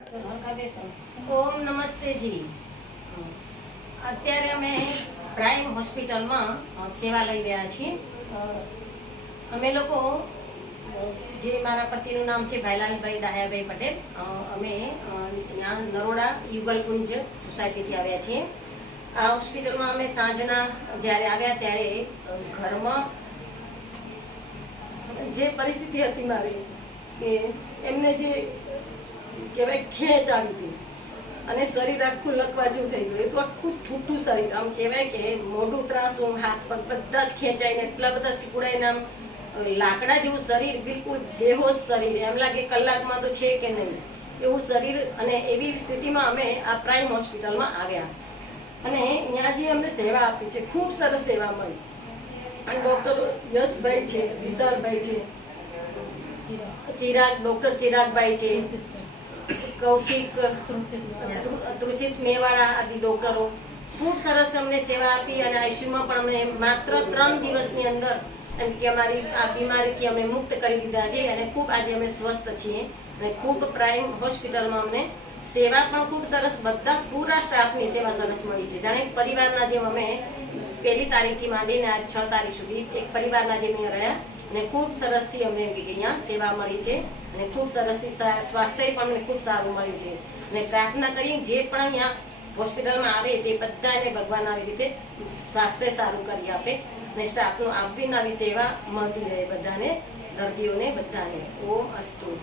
ઓમ નમસ્તે જી। અત્યારે અમે પ્રાઇમ હોસ્પિટલમાં સેવા લઈ રહ્યા છીએ। અમે લોકો જે મારા પતિનું નામ છે ભાઈલાલભાઈ ડાયાભાઈ પટેલ, અમે ત્યાં નરોડા યુગલકુંજ સોસાયટીથી આવ્યા છીએ। આ હોસ્પિટલમાં અમે સાંજના જ્યારે આવ્યા ત્યારે ઘરમાં જે પરિસ્થિતિ હતી મારી કે એમને જે કહેવાય ખેંચ આવી હતી અને શરીર આખું લકવા જેવું થઈ ગયું। એ તો આખું ઠૂઠું શરીર, આમ કહેવાય કે મોઢું ત્રાસું, હાથ પગ બધા જ ખેંચાઈને એટલા બધા સિકુડાઈને આમ લાકડા જેવું શરીર, બિલકુલ બેહોશ શરીર, એમ લાગે કલાકમાં તો છે કે નહીં એવું શરીર। અને એવી સ્થિતિમાં અમે આ પ્રાઇમ હોસ્પિટલમાં આવ્યા અને ત્યાં જે અમને સેવા આપી છે, ખૂબ સરસ સેવા મળી। અને ડોક્ટર યશભાઈ છે, વિશાલભાઈ છે, ડોક્ટર ચિરાગભાઈ છે, કૌશિક, તૃષિત મેવાડા આદિ ડોક્ટરો ખૂબ સરસ અમને સેવા આપી। અને આઈસીયુમાં પણ અમને માત્ર 3 દિવસની અંદર એમ કે અમારી આ બીમારીથી અમને મુક્ત કરી દીધા છે અને ખૂબ આજે અમે સ્વસ્થ છીએ। અને ખૂબ પ્રાઇમ હોસ્પિટલમાં અમને સેવા પણ ખૂબ સરસ, બધા પૂરા સ્ટાફની સેવા સરસ મળી છે। જાણે પરિવારના જેમ અમે 1 તારીખથી માંડીને આજ 6 તારીખ સુધી એક પરિવારના જેમ રહ્યા અને ખૂબ સરસથી અમને અહીંયા સેવા મળી છે અને ખૂબ સરસથી સ્વાસ્થ્ય પણ અમને ખૂબ સારું મળ્યું છે। અને પ્રાર્થના કરીએ જે પણ અહીંયા હોસ્પિટલમાં આવે તે બધાને ભગવાન આવી રીતે સ્વાસ્થ્ય સારું કરી આપે અને સ્ટાફનું આવી નવી સેવા મળતી રહે બધાને, દર્દીઓને બધાને। ઓમ અસ્તુ।